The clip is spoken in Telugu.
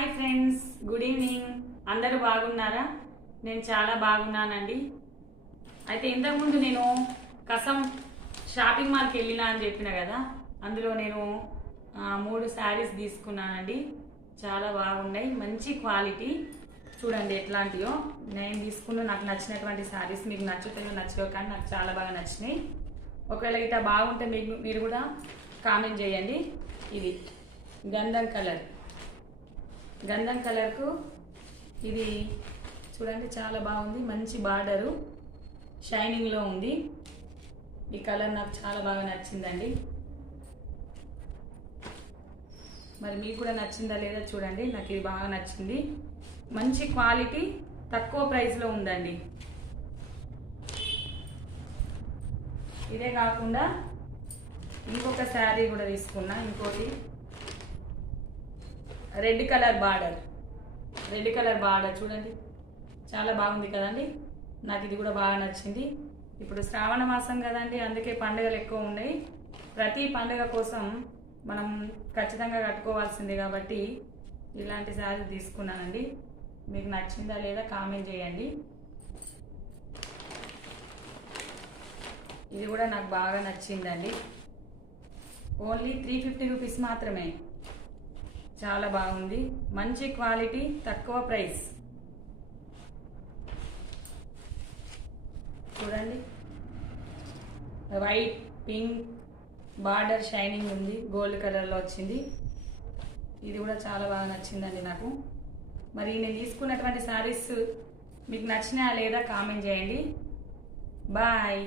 Hi friends, good evening. అందరూ బాగున్నారా? నేను చాలా బాగున్నానండి. అయితే ఇంతకుముందు నేను కసం షాపింగ్ మాల్కి వెళ్ళినా అని చెప్పిన కదా, అందులో నేను 3 శారీస్ తీసుకున్నానండి. చాలా బాగున్నాయి, మంచి క్వాలిటీ. చూడండి ఎట్లాంటివో. నేను తీసుకున్న నాకు నచ్చినటువంటి శారీస్ మీకు నచ్చుతాయో నచ్చో, కానీ నాకు చాలా బాగా నచ్చినాయి. ఒకవేళ ఇట్లా బాగుంటే మీరు కూడా కామెంట్ చేయండి. ఇది గంధం కలర్కు ఇది చూడండి, చాలా బాగుంది. మంచి బార్డరు, షైనింగ్లో ఉంది. ఈ కలర్ నాకు చాలా బాగా నచ్చిందండి. మరి మీకు కూడా నచ్చిందా లేదా చూడండి. నాకు ఇది బాగా నచ్చింది. మంచి క్వాలిటీ, తక్కువ ప్రైస్లో ఉందండి. ఇదే కాకుండా ఇంకొక శారీ కూడా తీసుకున్నా. ఇంకోటి రెడ్ కలర్ బార్డర్ చూడండి, చాలా బాగుంది కదండి. నాకు ఇది కూడా బాగా నచ్చింది. ఇప్పుడు శ్రావణ మాసం కదండి, అందుకే పండుగలు ఎక్కువ ఉన్నాయి. ప్రతి పండుగ కోసం మనం ఖచ్చితంగా కట్టుకోవాల్సిందే కాబట్టి ఇలాంటి శారీ తీసుకున్నానండి. మీకు నచ్చిందా లేదా కామెంట్ చేయండి. ఇది కూడా నాకు బాగా నచ్చిందండి. ఓన్లీ 350 రూపీస్ మాత్రమే. చాలా బాగుంది, మంచి క్వాలిటీ, తక్కువ ప్రైస్. చూడండి, వైట్ పింక్ బార్డర్ షైనింగ్ ఉంది, గోల్డ్ కలర్లో వచ్చింది. ఇది కూడా చాలా బాగా నచ్చిందండి నాకు. మరి నేను తీసుకున్నటువంటి శారీస్ మీకు నచ్చినా లేదా కామెంట్ చేయండి. బాయ్.